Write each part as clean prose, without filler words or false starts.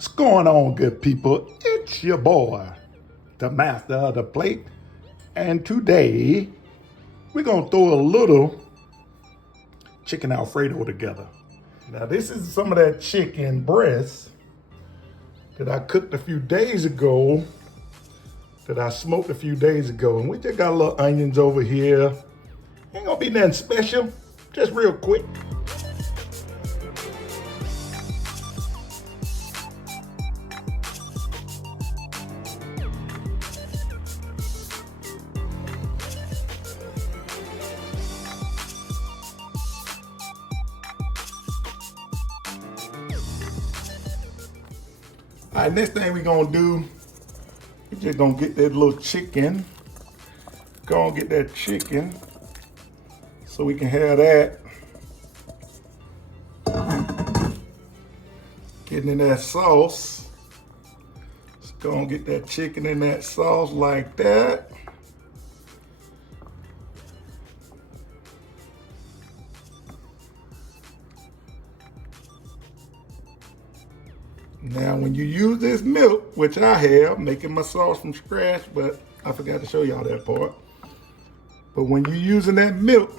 What's going on, good people? It's your boy, the master of the plate. And today, we're going to throw a little chicken Alfredo together. Now, this is some of that chicken breast that I cooked a few days ago, that I smoked a few days ago. And we just got a little onions over here. Ain't going to be nothing special, just real quick. All right, next thing we're gonna do, we're just gonna get that little chicken. Go and get that chicken so we can have that. Getting in that sauce. Let's go and get that chicken in that sauce like that. Now, when you use this milk, which I have, making my sauce from scratch, but I forgot to show y'all that part. But when you're using that milk,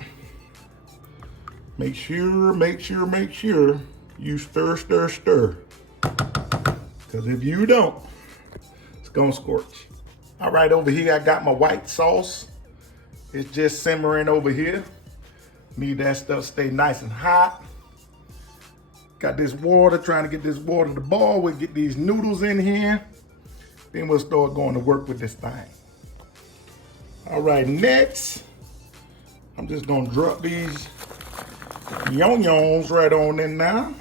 make sure you stir. Because if you don't, it's gonna scorch. All right, over here I got my white sauce. It's just simmering over here. Need that stuff stay nice and hot. Got this water, trying to get this water to boil. We'll get these noodles in here. Then we'll start going to work with this thing. All right, next, I'm just gonna drop these onions right on in now.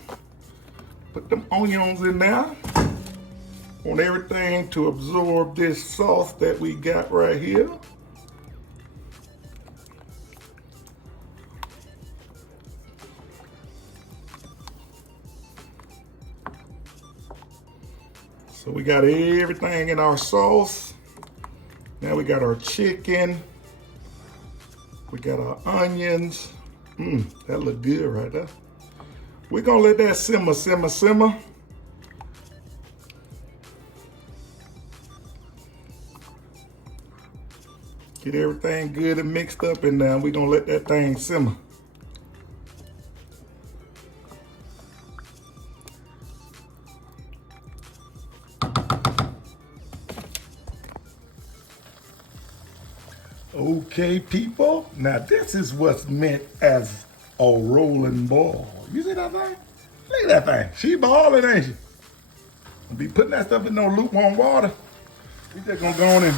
Put them onions in there. Want everything to absorb this sauce that we got right here. So we got everything in our sauce. Now we got our chicken. We got our onions. That look good right there. We're gonna let that simmer. Get everything good and mixed up in there. We're gonna let that thing simmer. Okay, people, now this is what's meant as a rolling ball. You see that thing? Look at that thing. She balling, ain't she? We'll be putting that stuff in no lukewarm water. We just gonna go on and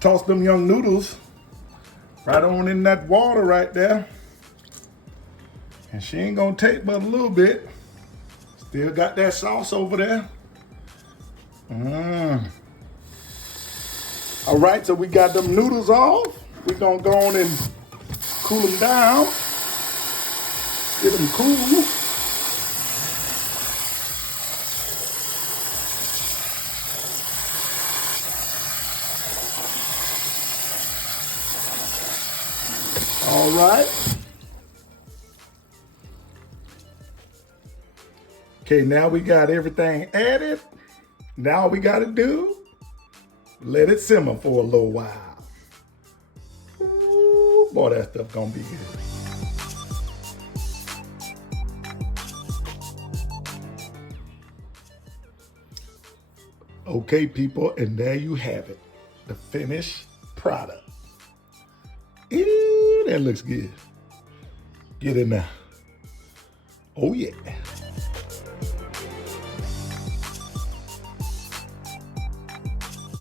toss them young noodles right on in that water right there. And she ain't gonna take but a little bit. Still got that sauce over there. All right, so we got them noodles off. We're gonna go on and cool them down. Get them cool. All right. Okay, now we got everything added. Now all we gotta do, let it simmer for a little while. Ooh, boy, that stuff gonna be good. Okay, people, and there you have it. The finished product. Ew, that looks good. Get in there. Oh, yeah.